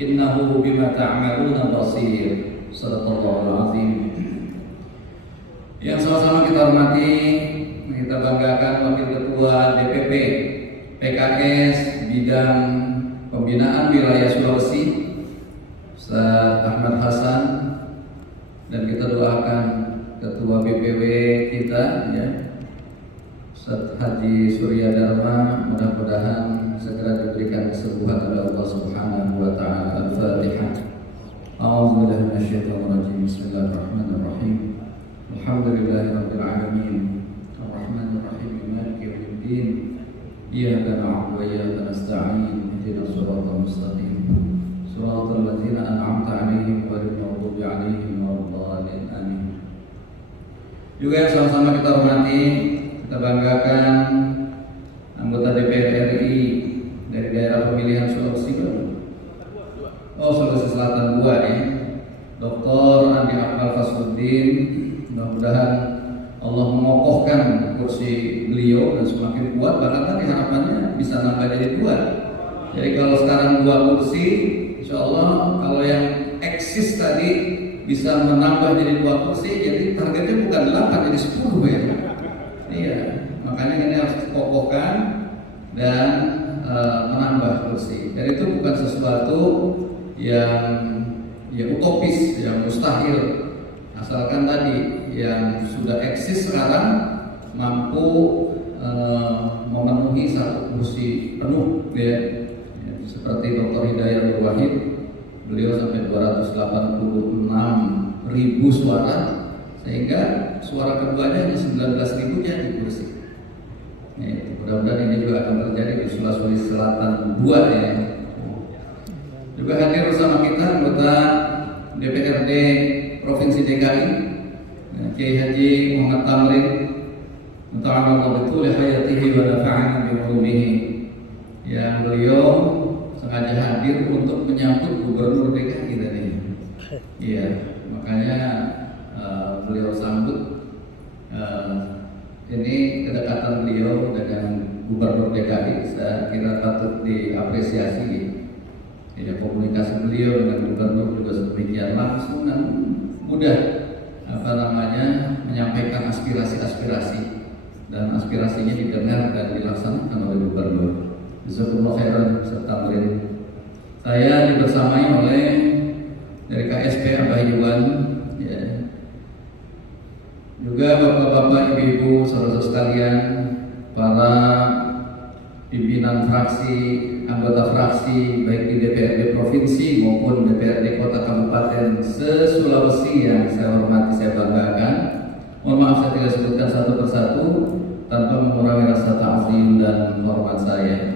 innahu bima ta'maluna basir. Shadaqallahul azim. Yang sama-sama kita hormati, kita banggakan Wakil Ketua DPP PKS bidang pembinaan wilayah Sulawesi, Ustaz Ahmad Hasan, dan kita doakan Ketua BPW kita, ya, Ustaz Haji Surya Dharma, mudah-mudahan segera diberikan kesembuhan oleh Allah Subhanahu wa taala. Al-Fatihah. A'udzubillahi minasyaitonir rajim. Bismillahirrahmanirrahim. Alhamdulillahirabbil alamin. Arrahmanir rahim. Maliki yaumiddin. Iyyaka na'budu wa iyyaka nasta'in. Ihdinas siratal mustaqim. Siratal ladzina an'amta 'alaihim ghairil maghdubi 'alaihim waladdallin. Amin. Juga yang sama-sama kita hormati, kita banggakan anggota DPR RI dari daerah pemilihan Sulawesi Sulawesi Selatan 2 ya, Dr. Andi Akmal Fasluddin. Mudah-mudahan Allah mengokohkan kursi beliau dan semakin kuat, bahkan tadi harapannya bisa nambah jadi 2. Jadi kalau sekarang 2 kursi, insya Allah kalau yang eksis tadi bisa menambah jadi 2 kursi, jadi targetnya bukan 8 jadi 10 ya. Iya, makanya ini harus dikokohkan dan menambah kursi. Dan itu bukan sesuatu yang utopis, yang mustahil, asalkan tadi yang sudah eksis sekarang mampu memenuhi 1 kursi penuh, ya. Seperti Dr. Hidayat Nur Wahid, beliau sampai 286.000 suara, sehingga suara keduanya hanya 19.000 jadi kursi. Mudah-mudahan ini juga akan terjadi di Sulawesi Selatan 2 ya. Juga hadir bersama kita anggota DPRD Provinsi DKI, Kiai Haji Muhammad Tamrin, Ta'ala betul hayatihi wa nafa'ana bi ulumihi, yang beliau sengaja hadir untuk menyambut Gubernur DKI tadi. Iya, makanya beliau sambut. Ini kedekatan beliau dengan Gubernur DKI saya kira patut diapresiasi. Ya, komunikasi beliau dengan Gubernur juga sedemikian langsung dan mudah menyampaikan aspirasi-aspirasi, dan aspirasinya didengar dan dilaksanakan oleh Gubernur. Jazakumullah khairan serta beliau. Saya dibersamai oleh dari KSP Abah Iwan, ya. Juga bapak-bapak, ibu-ibu, saudara sekalian, para pimpinan fraksi, anggota fraksi baik di DPRD provinsi maupun DPRD kota kabupaten se-Sulawesi yang saya hormati, saya banggakan. Mohon maaf saya tidak sebutkan satu persatu tanpa mengurangi rasa ta'zim dan hormat saya.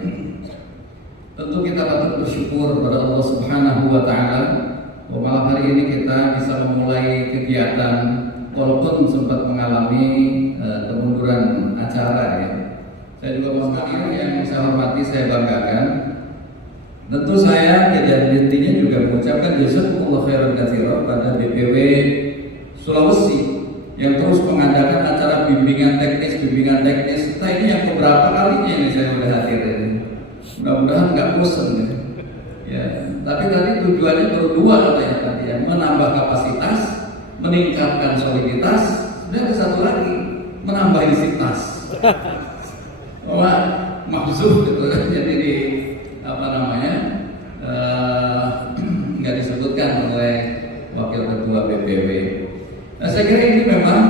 Tentu kita patut bersyukur kepada Allah Subhanahu wa taala bahwa malam hari ini kita bisa memulai kegiatan walaupun sempat mengalami kemunduran acara ya. Saya juga mau sekalian yang saya hormati, saya banggakan. Tentu saya tidak intinya juga mengucapkan jazakumullah khairan katsiran pada DPW Sulawesi yang terus mengadakan acara bimbingan teknis. Entah ini yang beberapa kalinya ini saya sudah hadir ini. Mudah-mudahan nggak bosan ya. Ya, tapi tadi tujuannya baru 2 katanya tadi ya, menambah kapasitas, meningkatkan soliditas, dan ada satu lagi, menambah isitas. Maksud gitu, jadi nggak disebutkan oleh Wakil Ketua BPW. Nah, saya kira ini memang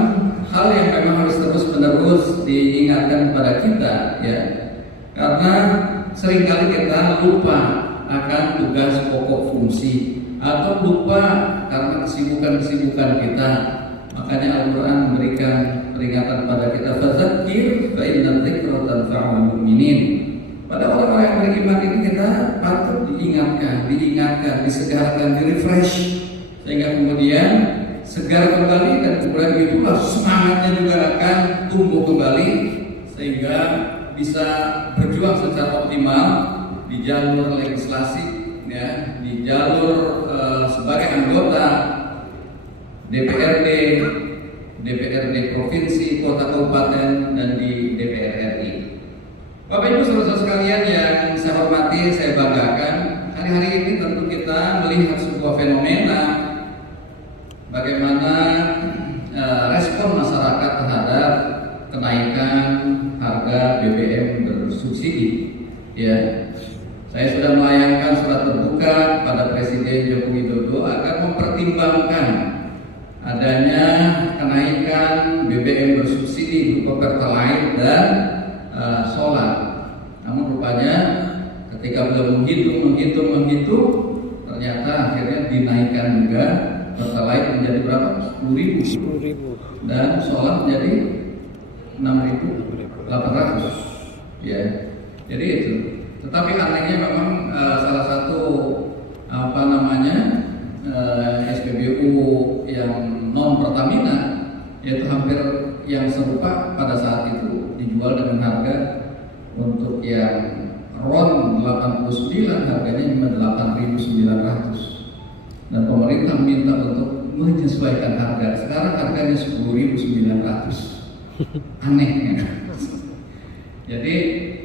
hal yang memang harus terus-menerus diingatkan kepada kita ya, karena seringkali kita lupa akan tugas pokok fungsi atau lupa karena kesibukan kita. Makanya Al-Quran memberikan peringatan pada kita, fadzakir fa inna dzikra tanfa'ul mu'minin. Pada orang-orang yang beriman ini kita patut diingatkan, disegarkan, direfresh, sehingga kemudian segar kembali, dan kemudian itulah semangatnya juga akan tumbuh kembali sehingga bisa berjuang secara optimal di jalur legislasi ya, di jalur sebagai anggota DPRD provinsi, kota, kabupaten, dan di DPR RI. Bapak Ibu saudara sekalian yang saya hormati, saya banggakan, hari-hari ini tentu kita kita melihat sebuah fenomena bagaimana respon masyarakat terhadap kenaikan harga BBM bersubsidi. Ya, saya sudah melayangkan surat terbuka pada Presiden Joko Widodo agar mempertimbangkan adanya kenaikan BBM bersubsidi berupa Pertalite dan solar. Namun rupanya ketika belum menghitung, ternyata akhirnya dinaikkan juga. Pertalite menjadi berapa? 10.000 dan solar menjadi 6.800. Ya, jadi itu. Tetapi anehnya memang salah satu SPBU yang non Pertamina, yaitu hampir yang serupa pada saat itu dijual dengan harga untuk yang RON 89 harganya cuma 8.900 dan pemerintah minta untuk menyesuaikan harga. Sekarang harganya 10.900. Anehnya. Jadi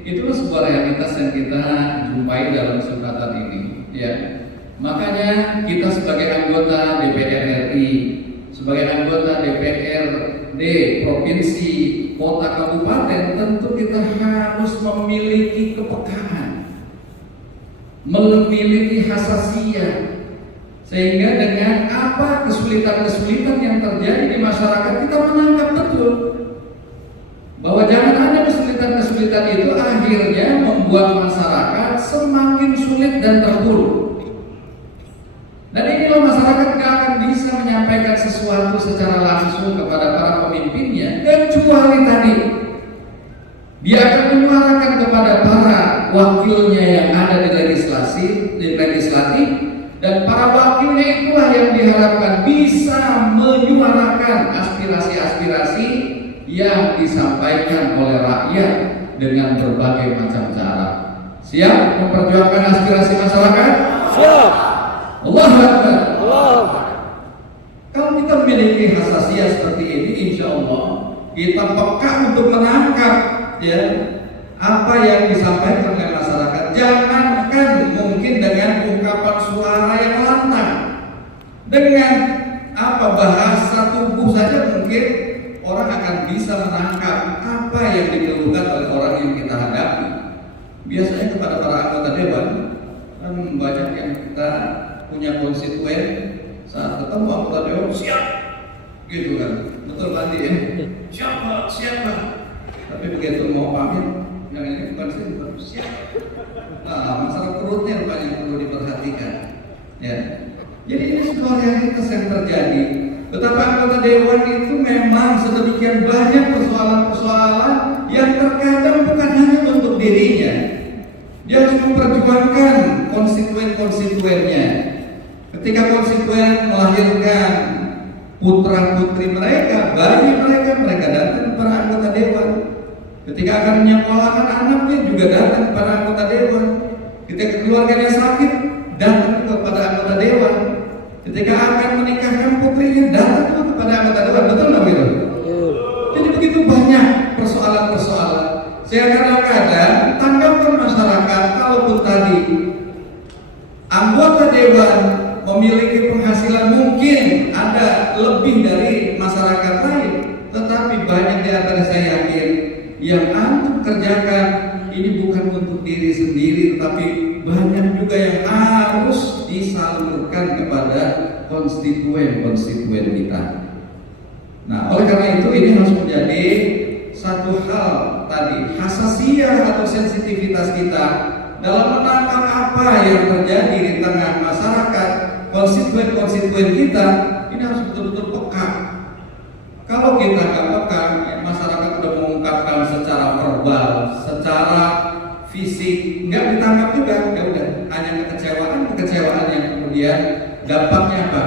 itulah sebuah realitas yang kita jumpai dalam kesempatan ini. Ya, makanya kita sebagai anggota DPR RI, sebagai anggota DPRD provinsi, kota, kabupaten, tentu kita harus memiliki kepekaan, memiliki hasasiyah, sehingga dengan apa kesulitan-kesulitan yang terjadi di masyarakat kita menangkap betul bahwa jangan hanya kesulitan-kesulitan itu akhirnya membuat masyarakat semakin sulit dan terpuruk. Dan inilah masyarakat gak akan bisa menyampaikan sesuatu secara langsung kepada para pemimpinnya kecuali tadi dia akan menyuarakan kepada para wakilnya yang ada di legislatif, dan para wakilnya itulah yang diharapkan bisa menyuarakan aspirasi-aspirasi yang disampaikan oleh rakyat dengan berbagai macam cara. Siap memperjuangkan aspirasi masyarakat? Siap. Allahu Akbar. Kalau kita memiliki hasasiyah seperti ini, insya Allah kita peka untuk menangkap ya apa yang disampaikan oleh masyarakat. Jangankan mungkin dengan ungkapan suara yang lantang, dengan bahasa tubuh saja mungkin orang akan bisa menangkap apa yang dikeluhkan oleh orang yang kita hadapi. Biasanya kepada para anggota dewan kan banyak yang kita punya konstituen, saat ketemu anggota dewan siap, gitu kan, betul nanti ya, siap Pak. Tapi begitu mau pamit, yang ini bukan siap. Masalah perutnya rupanya perlu diperhatikan. Ya, jadi ini sebuah realitas yang terjadi. Betapa anggota dewan itu memang sedemikian banyak persoalan-persoalan yang terkadang bukan hanya untuk dirinya. Dia harus memperjuangkan konstituen-konstituennya. Ketika konstituen melahirkan putra-putri mereka, bayi mereka datang kepada anggota dewan. Ketika akan menyekolahkan anaknya juga datang kepada anggota dewan. Ketika keluarganya sakit, datang kepada anggota dewan. Ketika akan menikahkan putrinya, datang kepada anggota dewan. Betul nggak Wiro? Jadi begitu banyak persoalan-persoalan. Saya kadang-kadang tanggapan masyarakat, kalaupun tadi anggota dewan memiliki penghasilan mungkin ada lebih dari masyarakat lain, tetapi banyak di antara saya yakin yang antum kerjakan ini bukan untuk diri sendiri, tetapi banyak juga yang harus disalurkan kepada konstituen-konstituen kita. Nah, oleh karena itu ini harus menjadi satu hal tadi, hasasiyah atau sensitivitas kita dalam menangkap apa yang terjadi di tengah masyarakat, konstituen-konstituen kita, ini harus betul-betul peka. Kalau kita nggak peka, masyarakat sudah mengungkapkan secara verbal, secara fisik, nggak ditangkap juga, ya udah, hanya kekecewaan yang kemudian dampaknya apa?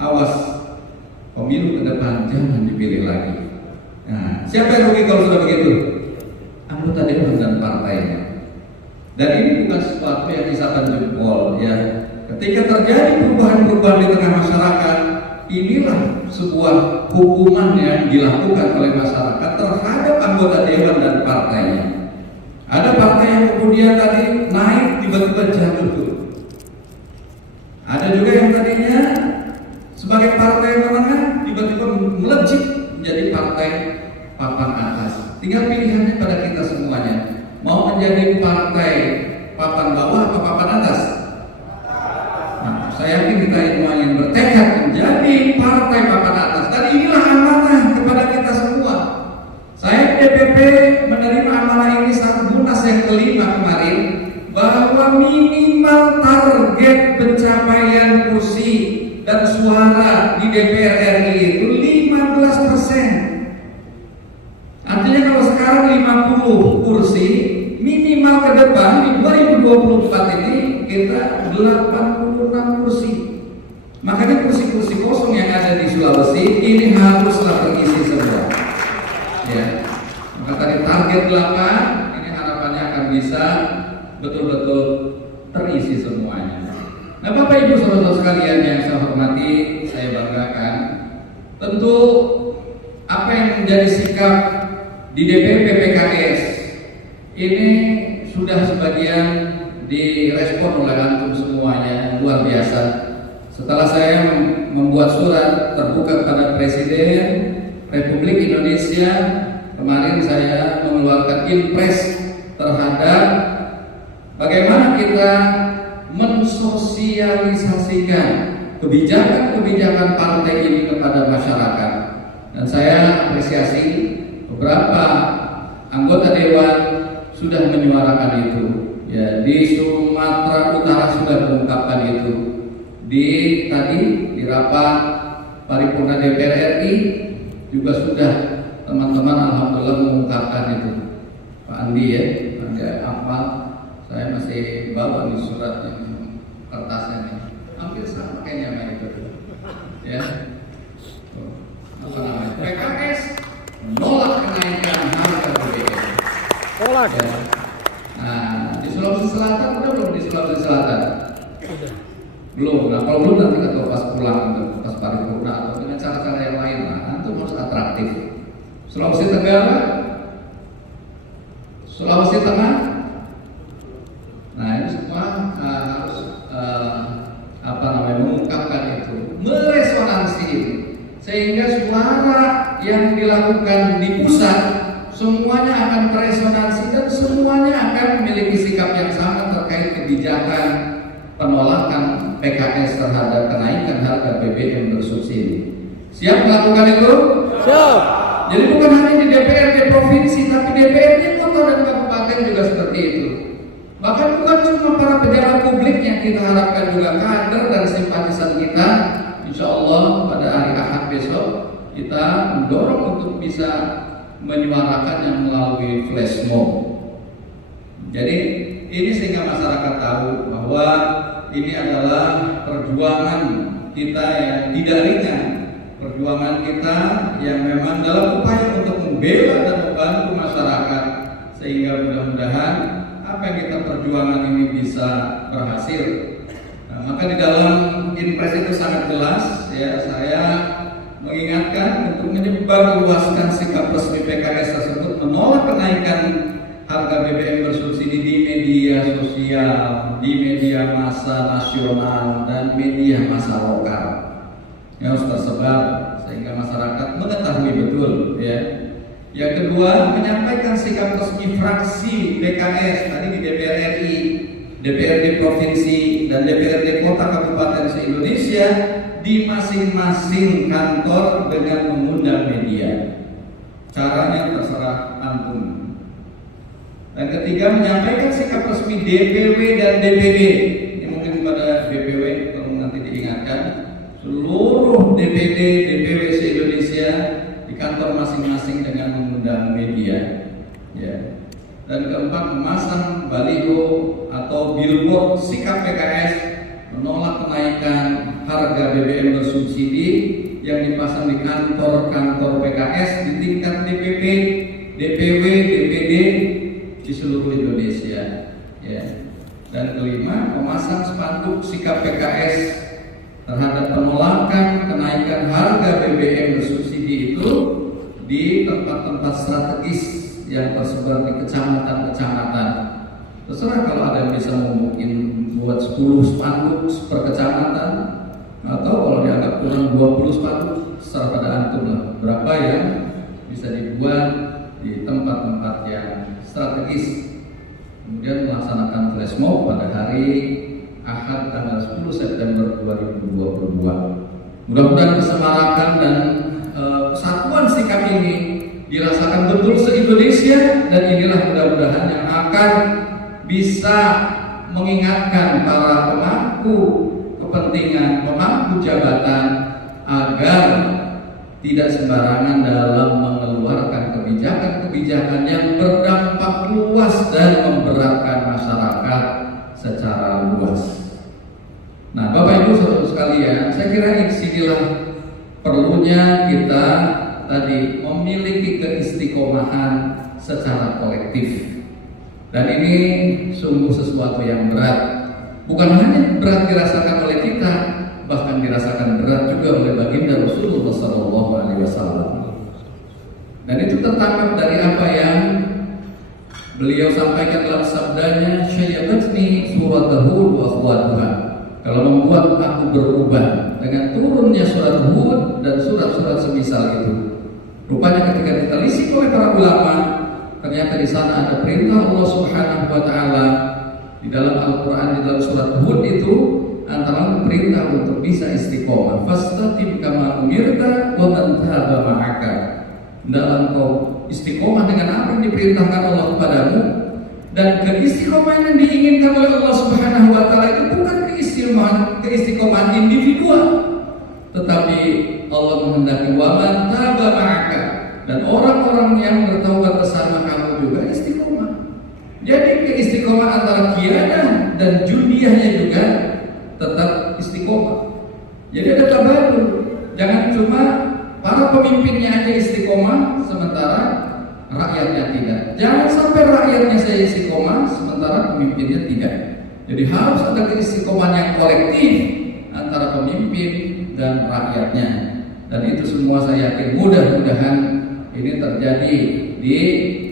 Awas, pemilu ke depan jangan dipilih lagi. Nah, siapa yang rugi kalau sudah begitu? Anggota dewan dan partainya. Dan ini bukan sesuatu yang isapan jempol, ya. Ketika terjadi perubahan-perubahan di tengah masyarakat, inilah sebuah hukuman yang dilakukan oleh masyarakat terhadap anggota dewan dan partainya. Ada partai yang kemudian tadi naik tiba-tiba jatuh tuh. Ada juga yang tadinya sebagai partai menengah tiba-tiba melejit menjadi partai papan atas. Tinggal pilihannya pada kita semuanya. Mau menjadi partai papan bawah atau papan atas? Nah, saya yakin kita semua yang bertekad menjadi partai papan atas. Dan inilah amanah kepada kita semua. Saya DPP menerima amanah ini saat Munas yang kelima kemarin, bahwa minimal target pencapaian kursi dan suara di DPR RI itu 15%. Artinya kalau sekarang 50 kursi, minimal ke depan di 2024 ini kita 86 kursi. Makanya kursi-kursi kosong yang ada di Sulawesi ini haruslah terisi semua. Ya. Maka tadi target 8, ini harapannya akan bisa betul-betul terisi semuanya. Nah, Bapak Ibu saudara sekalian yang saya hormati, saya banggakan, tentu apa yang menjadi sikap di DPP PKS ini sudah sebagian direspon oleh antum semuanya, luar biasa. Setelah saya membuat surat terbuka kepada Presiden Republik Indonesia, kemarin saya mengeluarkan impres terhadap bagaimana kita mensosialisasikan kebijakan-kebijakan partai ini kepada masyarakat. Dan saya apresiasi beberapa anggota dewan sudah menyuarakan itu. Ya, di Sumatera Utara sudah mengungkapkan itu. Di rapat paripurna DPR RI juga sudah teman-teman alhamdulillah mengungkapkan itu. Pak Andi ya, Andi apa? Saya masih bawa nih suratnya, kertasnya nih. Hampir sama kayaknya sama itu. Ya. Apa namanya? PKS menolak kenaikan harga BBM. Tolak. Ya. Nah, di Sulawesi Selatan udah belum di Sulawesi Selatan? Belum. Nah, kalau belum nanti atau pas pulang pas paripurna atau dengan cara-cara yang lain lah, itu harus atraktif. Sulawesi Tenggara, Sulawesi Tengah. Nah, ini semua harus mengungkapkan itu, meresonansi sehingga suara yang dilakukan di pusat semuanya akan teresonansi dan semuanya akan memiliki sikap yang sama terkait kebijakan penolakan PKS terhadap kenaikan harga BBM bersubsidi. Siap melakukan itu? Siap. Jadi bukan hanya di DPRD provinsi, tapi DPRD kota dan kabupaten juga seperti itu. Bahkan bukan cuma para pejabat publik yang kita harapkan, juga kader dan simpatisan kita. Insya Allah pada hari Ahad besok kita mendorong untuk bisa menyuarakan yang melalui flash mob. Jadi ini sehingga masyarakat tahu bahwa ini adalah perjuangan kita yang tidak ringan, perjuangan kita yang memang dalam upaya untuk membela dan membantu masyarakat, sehingga mudah-mudahan apa yang kita perjuangan ini bisa berhasil. Nah, maka di dalam impres itu sangat jelas ya, saya mengingatkan untuk menyebarluaskan sikap resmi PKS tersebut menolak kenaikan harga BBM bersubsidi di media sosial, di media massa nasional dan media massa lokal yang harus tersebar sehingga masyarakat mengetahui betul ya. Yang kedua, menyampaikan sikap resmi fraksi PKS tadi di DPR RI, DPRD provinsi dan DPRD kota kabupaten se-Indonesia di masing-masing kantor dengan mengundang media. Caranya terserah antum. Dan ketiga, menyampaikan sikap resmi DPW dan DPD. Ini mungkin pada DPW kalau nanti diingatkan, seluruh DPD, DPW se-Indonesia di kantor masing-masing dengan mengundang media. Ya. Dan keempat, memasang baliho atau billboard sikap PKS menolak kenaikan harga BBM bersubsidi yang dipasang di kantor-kantor PKS di tingkat DPP, DPW, DPD di seluruh Indonesia. Ya. Dan kelima, memasang spanduk sikap PKS terhadap penolakan kenaikan harga BBM bersubsidi itu di tempat-tempat strategis yang tersebar di kecamatan-kecamatan. Terserah kalau ada yang bisa membuat 10 spanduk per kecamatan, atau kalau dianggap kurang 20 spanduk, serah pada antum lah berapa yang bisa dibuat di tempat-tempat yang strategis. Kemudian melaksanakan flash mob pada hari Ahad tanggal 10 September 2022. Mudah-mudahan kesemarakan dan kesatuan sikap ini dirasakan betul se-Indonesia, dan inilah mudah-mudahan yang akan bisa mengingatkan para pemangku kepentingan, pemangku jabatan agar tidak sembarangan dalam mengeluarkan kebijakan-kebijakan yang berdampak luas dan memberatkan masyarakat secara luas. Nah, Bapak Ibu saudara sekalian, saya kira inilah perlunya kita tadi memiliki keistiqomahan secara kolektif. Dan ini sungguh sesuatu yang berat. Bukan hanya berat dirasakan oleh kita, bahkan dirasakan berat juga oleh baginda Rasulullah SAW. Dan itu tertangkap dari apa yang beliau sampaikan dalam sabdanya, "Syayyabatni surat Hud wa akhwatuha." Kalau membuat aku berubah dengan turunnya surat Hud dan surat-surat semisal itu. Rupanya ketika ditelisik oleh para ulama, ternyata di sana ada perintah Allah Subhanahu wa taala di dalam Al-Qur'an, di dalam surat Hud itu antara perintah untuk bisa istiqomah. Fastaqim kama umirta wa man taba ma'aka. Dalam kau istiqomah dengan apa yang diperintahkan Allah kepadamu, dan keistiqomahan yang diinginkan oleh Allah Subhanahu wa taala itu bukan keistiqomahan individual, tetapi Allah menghendaki wa man taba ma'aka, dan orang-orang yang bertaubat bersama kamu juga istiqomah. Jadi keistiqomahan antara qiyadah dan jundiyahnya juga tetap istiqomah. Jadi ada tabadul. Jangan cuma para pemimpinnya aja istiqomah sementara rakyatnya tidak. Jangan sampai rakyatnya saya istiqomah sementara pemimpinnya tidak. Jadi harus ada keistiqomahan yang kolektif antara pemimpin dan rakyatnya. Dan itu semua saya yakin mudah-mudahan ini terjadi di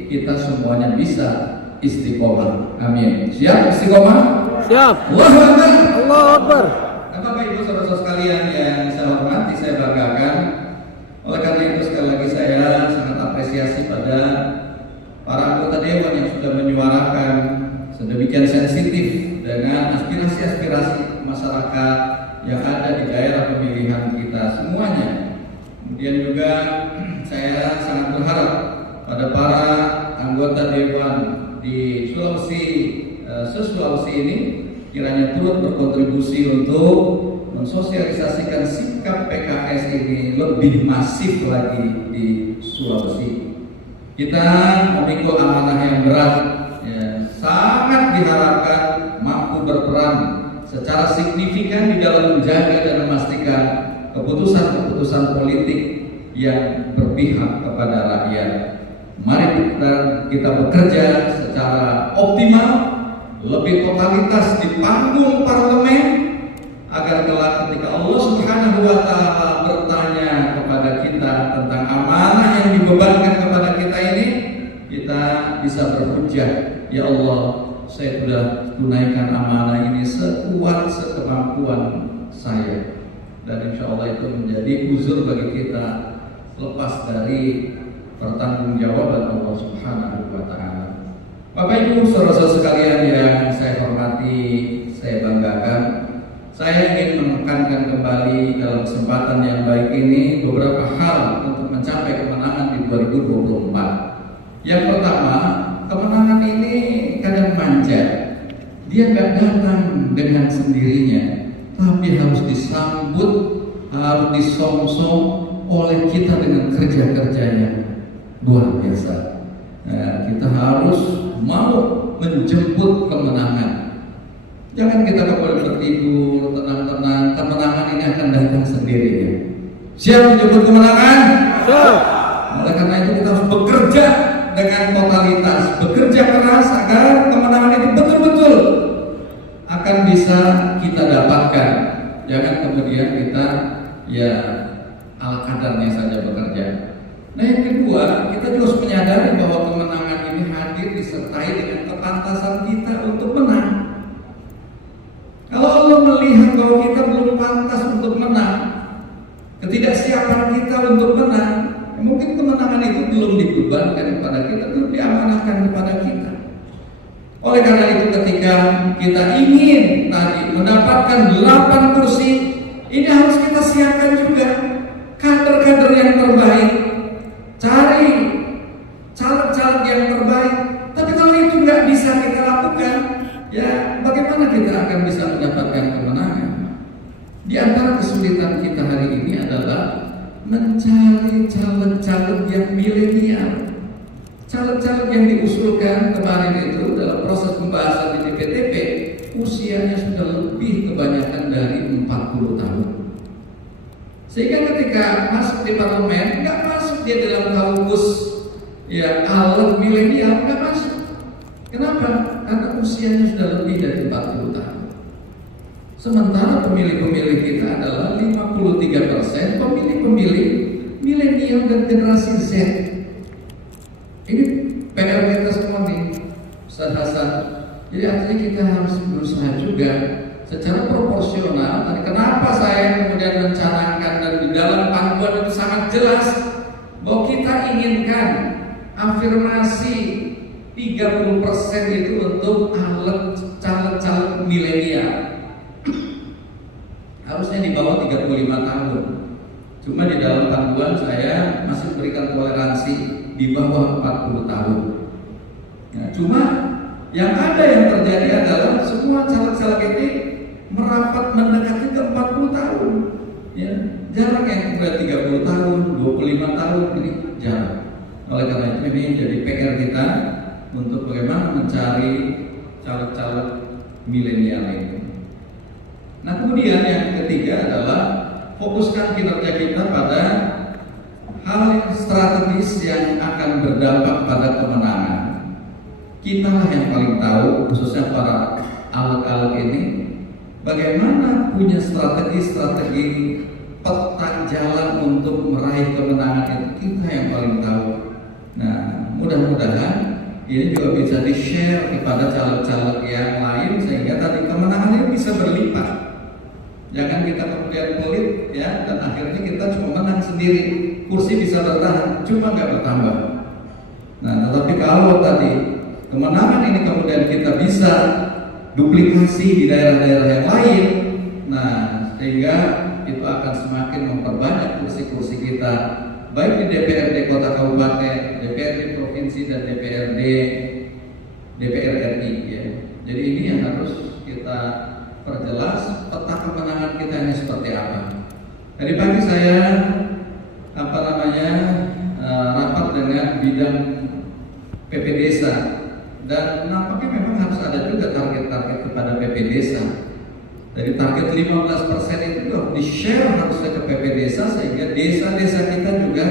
kita semuanya bisa istiqomah. Amin. Siap istiqomah? Siap. Allahu Akbar. Allahu Akbar. Bapak Ibu saudara sekalian yang saya hormati, saya banggakan. Oleh karena itu sekali lagi saya sangat apresiasi pada para anggota dewan yang sudah menyuarakan sedemikian sensitif dengan aspirasi-aspirasi masyarakat yang ada di daerah pemilihan kita semuanya. Kemudian juga saya sangat berharap pada para anggota dewan di Sulawesi ini kiranya turut berkontribusi untuk mensosialisasikan sikap PKS ini lebih masif lagi di Sulawesi. Kita memikul amanah yang berat, ya, sangat diharapkan mampu berperan secara signifikan di dalam menjaga dan memastikan keputusan-keputusan politik yang berpihak kepada rakyat. Mari kita bekerja secara optimal, lebih totalitas di panggung parlemen, agar kelak ketika Allah Subhanahu wa taala bertanya kepada kita tentang amanah yang dibebankan kepada kita ini, kita bisa berhujjah, ya Allah, saya sudah tunaikan amanah ini sekuat sekemampuan saya, dan insya Allah itu menjadi uzur bagi kita lepas dari pertanggungjawaban Allah Subhanahu wa taala. Bapak Ibu saudara-saudara sekalian yang saya hormati, saya banggakan, saya ingin menekankan kembali dalam kesempatan yang baik ini beberapa hal untuk mencapai kemenangan di 2024. Yang pertama, kemenangan ini kadang manja. Dia nggak datang dengan sendirinya, tapi harus disambut, harus disongsong oleh kita dengan kerja-kerjanya luar biasa. Nah, kita harus mau menjemput kemenangan. Jangan kita kembali tertidur tenang-tenang. Kemenangan ini akan datang sendiri. Ya. Siap menjemput kemenangan? Siap. Oleh karena itu kita harus bekerja dengan totalitas, bekerja keras agar kemenangan itu betul-betul akan bisa kita dapatkan. Jangan kemudian kita ya ala kadarnya saja bekerja. Nah, yang kedua, kita juga harus menyadari bahwa kemenangan ini hadir disertai dengan kepantasan kita untuk menang. itu tentu diamanahkan kepada kita. Oleh karena itu ketika kita ingin tadi mendapatkan 8 kursi, ini harus kita siapkan juga kader-kader yang terbaik, cari caleg-caleg yang terbaik. Tapi kalau itu nggak bisa kita lakukan, ya bagaimana kita akan bisa mendapatkan kemenangan? Di antara kesulitan kita hari ini adalah mencari caleg-caleg yang milenial. Caleg-caleg yang diusulkan kemarin itu dalam proses pembahasan di DPTP usianya sudah lebih kebanyakan dari 40 tahun. Sehingga ketika masuk di parlemen nggak masuk dia dalam kaukus ya alat milenial, nggak masuk. Kenapa? Karena usianya sudah lebih dari 40 tahun. Sementara pemilih-pemilih kita adalah 53% pemilih-pemilih milenial dan generasi Z. Ini PR kita semua nih, Ustaz Hasan. Jadi artinya kita harus berusaha juga secara proporsional. Tadi kenapa saya kemudian mencanangkan dan di dalam panduan itu sangat jelas bahwa kita inginkan afirmasi 30% itu untuk caleg-caleg milenial. Harusnya di bawah 35 tahun. Cuma di dalam panduan saya masih berikan toleransi di bawah 40 tahun. Nah, cuma yang ada yang terjadi adalah semua caleg-caleg ini merapat mendekati ke 40 tahun. Ya, jarang yang udah 30 tahun, 25 tahun ini jarang. Oleh karena itu ini jadi PR kita untuk bagaimana mencari caleg-caleg milenial ini. Nah, kemudian yang ketiga adalah fokuskan kinerja kita pada hal yang strategis yang akan berdampak pada kemenangan. Kita lah yang paling tahu, khususnya para alat-alat ini, bagaimana punya strategi peta jalan untuk meraih kemenangan itu kita yang paling tahu. Nah, mudah-mudahan ini juga bisa di-share kepada caleg-caleg yang lain sehingga tadi kemenangannya bisa berlipat. Jangan kita kemudian pelit ya, dan akhirnya kita cuma menang sendiri, kursi bisa bertahan, cuma nggak bertambah. Nah, tetapi kalau tadi kemenangan ini kemudian kita bisa duplikasi di daerah-daerah yang lain, nah sehingga itu akan semakin memperbanyak kursi-kursi kita, baik di DPRD Kota Kabupaten, DPRD Provinsi dan DPR RI ya. Jadi ini yang harus kita perjelas peta kemenangan kita ini seperti apa. Tadi pagi saya rapat dengan bidang PP Desa dan nampaknya memang harus ada juga target-target kepada PP Desa. Dari target 15% itu di-share harusnya ke PP Desa sehingga desa-desa kita juga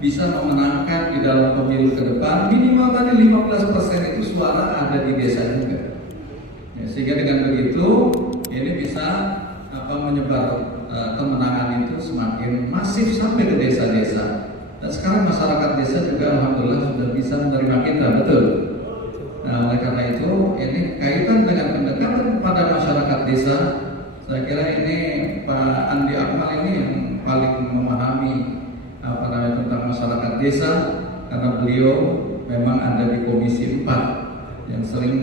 bisa memenangkan di dalam pemilu ke depan. Minimal tadi 15% itu suara ada di desa juga. Ya, sehingga dengan begitu ini bisa menyebar kemenangan itu semakin masif sampai ke desa-desa. Dan sekarang masyarakat desa juga alhamdulillah sudah bisa menerima kita, betul. Nah, oleh karena itu ini kaitan dengan pendekatan kepada masyarakat desa. Saya kira ini Pak Andi Akmal ini yang paling memahami tentang masyarakat desa karena beliau memang ada di Komisi 4 yang sering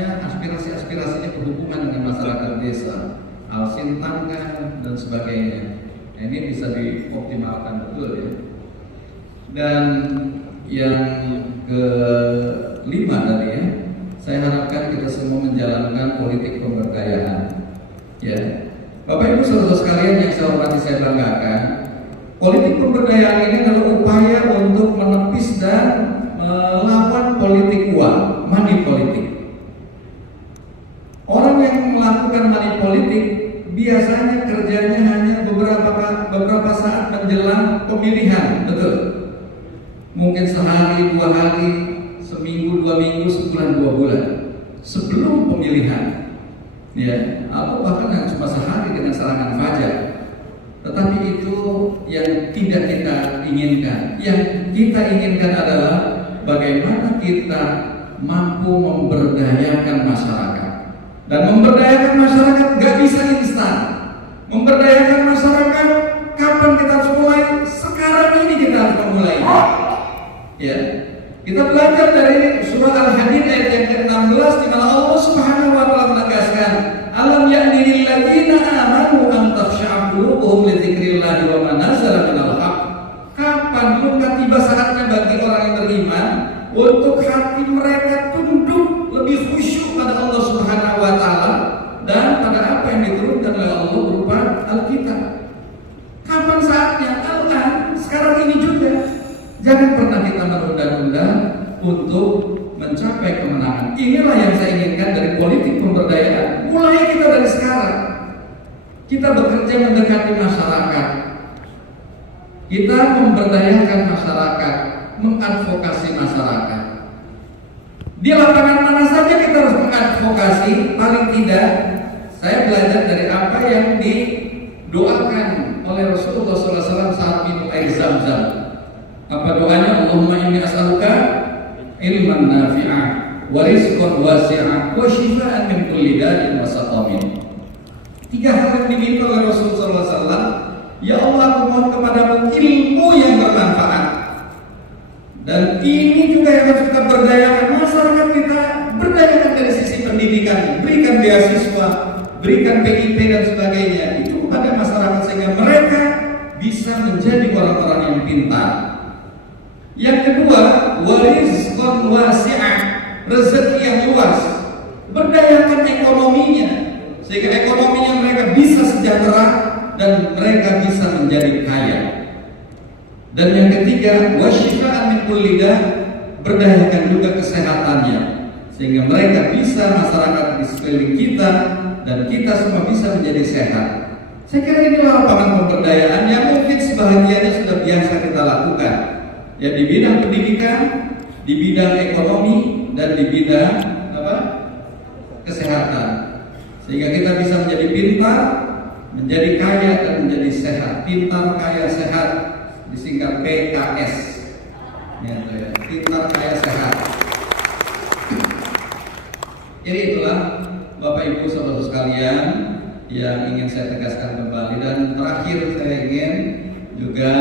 aspirasi-aspirasinya berhubungan dengan masyarakat desa, alsintangga dan sebagainya. Nah, ini bisa dioptimalkan betul ya. Dan yang kelima tadi ya, saya harapkan kita semua menjalankan politik pemberdayaan. Ya, Bapak Ibu saudara sekalian yang saya hormati, saya banggakan, politik pemberdayaan ini adalah upaya untuk menepis dan melawan politik uang, money politik. Orang yang melakukan money politik biasanya kerjanya hanya beberapa saat menjelang pemilihan, betul? Mungkin sehari, 2 hari, seminggu, 2 minggu, sebulan, 2 bulan sebelum pemilihan, ya, atau bahkan yang cuma sehari dengan serangan fajar. Tetapi itu yang tidak kita inginkan. Yang kita inginkan adalah bagaimana kita mampu memberdayakan masyarakat. Dan memberdayakan masyarakat gak bisa instan. Memberdayakan masyarakat kapan kita harus mulai? Sekarang ini kita harus memulai. Ya, kita belajar dari surah Al-Hadid ayat yang ke-16 di mana Allah Subhanahu wa taala menegaskan, "Alam ya'ni lil ladzina amanu an takhsha'a qulubuhum li dzikrillah wa ma nazala minal haqq." Kapan belum tiba saatnya bagi orang yang beriman untuk hati mereka tunduk lebih khusyuk pada Allah Subhanahu wa taala dan pada apa yang diturunkan oleh Allah berupa Alkitab. Kapan saatnya? Al-an, sekarang ini juga. Jangan pernah kita menunda-nunda untuk mencapai kemenangan. Inilah yang saya inginkan dari politik pemberdayaan. Mulai kita dari sekarang. Kita bekerja mendekati masyarakat. Kita memberdayakan masyarakat, mengadvokasi masyarakat. Di lapangan mana saja kita harus mengadvokasi, paling tidak saya belajar dari apa yang didoakan oleh Rasulullah SAW saat minum air Zam-Zam. Apa doanya? Allahumma inni as'aluka ilman nafi'ah wa rizqan wasi'ah wa shifaan min kulli da'in wa saqamin. 3 hal yang diminta oleh Rasulullah SAW. Ya Allah, aku mohon kepadamu ilmu yang bermanfaat. Dan ini juga yang harus kita berdayakan masyarakat kita, berdayakan dari sisi pendidikan, berikan beasiswa, berikan PIP dan sebagainya itu kepada masyarakat sehingga mereka bisa menjadi orang-orang yang pintar. Yang kedua, warizqan wasi'ah, rezeki yang luas. Berdayakan ekonominya sehingga ekonominya mereka bisa sejahtera dan mereka bisa menjadi kaya. Dan yang ketiga, wasyifa'an min kulli da', berdayakan juga kesehatannya sehingga mereka bisa, masyarakat di sekeliling kita dan kita semua bisa menjadi sehat. Saya kira inilah lapangan pemberdayaan yang mungkin sebahagiannya sudah biasa kita lakukan. Ya, di bidang pendidikan, di bidang ekonomi, dan di bidang kesehatan. Sehingga kita bisa menjadi pintar, menjadi kaya, dan menjadi sehat. Pintar, kaya, sehat, disingkat PKS. Ya, pintar, kaya, sehat. Jadi itulah Bapak Ibu saudara sekalian yang ingin saya tegaskan kembali. Dan terakhir saya ingin juga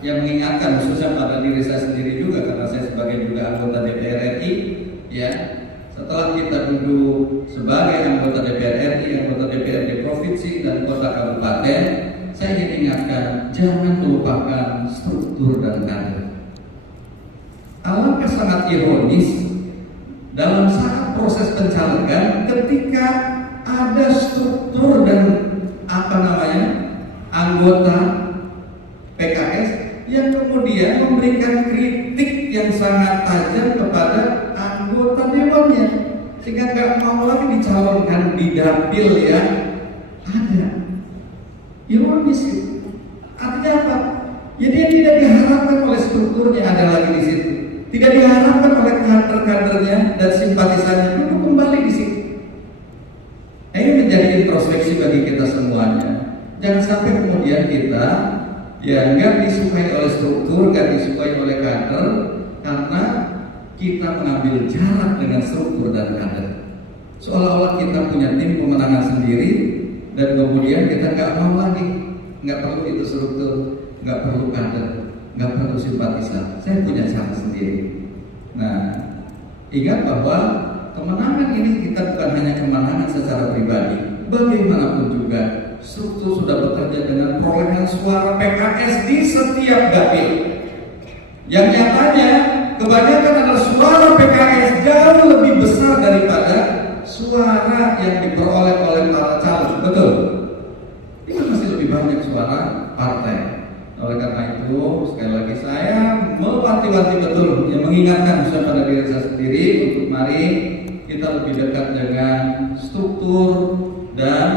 yang mengingatkan khususnya pada diri saya sendiri juga, karena saya sebagai juga anggota DPR RI, ya, setelah kita duduk sebagai anggota DPR RI, anggota DPRD provinsi dan kota kabupaten, saya ingin ingatkan jangan melupakan struktur dan kader. Alangkah sangat ironis dalam saat proses pencalegan ketika ada struktur dan anggota PKS yang kemudian memberikan kritik yang sangat tajam kepada anggota dewannya sehingga nggak mau lagi dicalonkan di dapil ya. Ada ironis itu. Artinya apa? Ya dia tidak diharapkan oleh strukturnya ada lagi di situ. Tidak diharapkan oleh kader-kadernya dan simpatisannya untuk kembali di situ. Nah, ini menjadi introspeksi bagi kita semuanya. Jangan sampai kemudian kita ya nggak disukai oleh struktur, nggak disukai oleh kader karena kita mengambil jarak dengan struktur dan kader. Seolah-olah kita punya tim pemenangan sendiri dan kemudian kita nggak mau lagi, nggak perlu itu struktur, nggak perlu kader, nggak perlu simpatisan. Saya punya cara sendiri. Nah, ingat bahwa kemenangan ini kita bukan hanya kemenangan secara pribadi. Bagaimanapun juga struktur sudah bekerja dengan perolehan suara PKS di setiap dapil. Yang nyatanya kebanyakan adalah suara PKS jauh lebih besar daripada suara yang diperoleh oleh para calon. Betul? Itu masih lebih banyak suara partai. Oleh karena itu sekali lagi saya mewanti-wanti betul yang mengingatkan khususnya pada diri saya sendiri untuk mari kita lebih dekat dengan struktur dan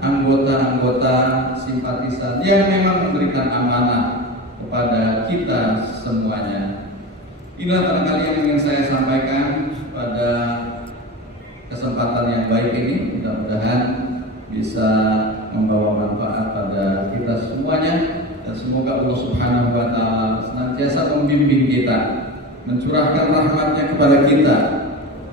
anggota-anggota simpatisan yang memang memberikan amanah kepada kita semuanya. Inilah barangkali yang ingin saya sampaikan pada kesempatan yang baik ini. Mudah-mudahan bisa membawa manfaat pada kita semuanya dan semoga Allah Subhanahu wa taala senantiasa membimbing kita, mencurahkan rahmatnya kepada kita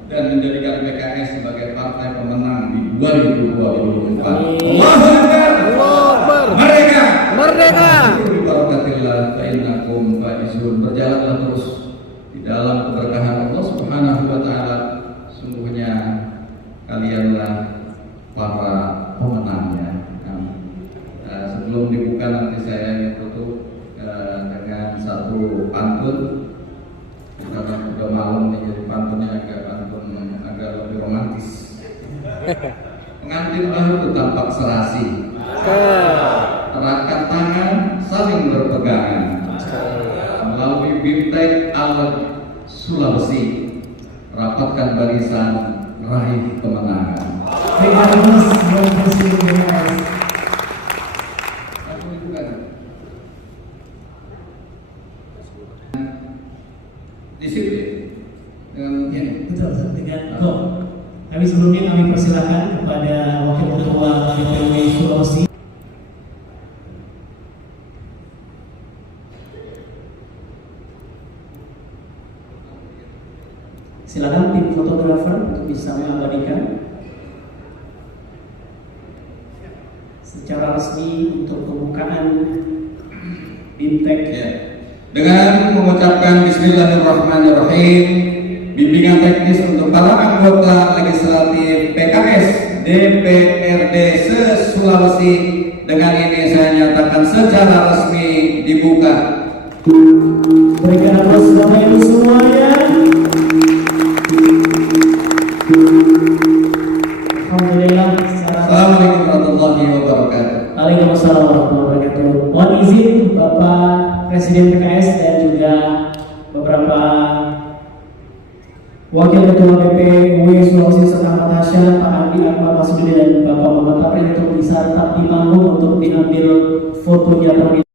dan menjadikan PKS sebagai partai pemenang di 2024. Allahu Akbar. Allahu Akbar. Merdeka. Merdeka. Barakatillah fa innakum faizun. Berjalanlah terus Pengantin baru itu tampak serasi, eratkan tangan, saling berpegangan. Melalui BIMTEK alat Sulawesi, rapatkan barisan, raih kemenangan. Disiplin dengan Ya, betul, dengan go. Tapi sebelumnya kami persilakan kepada Wakil Ketua DPW Sulawesi. Silakan tim fotografer untuk bisa mengabadikan secara resmi untuk pembukaan BIMTEK. ya. Dengan mengucapkan Bismillahirrahmanirrahim, bimbingan teknis untuk para anggota legislatif PKS DPRD se-Sulawesi dengan ini saya nyatakan secara resmi dibuka. Berikan aplaus Bapak Ibu semuanya. Alhamdulillah. Assalamualaikum warahmatullahi wabarakatuh. Waalaikumsalam warahmatullahi wabarakatuh. Mohon izin Bapak Presiden PKS dan juga beberapa Wakil Ketua DPW Sulawesi Selatan Tasya, Pak Andi Akmal Masudi dan Bapak Muhammad Tapri untuk bisa tetap di panggung untuk diambil fotonya terlebih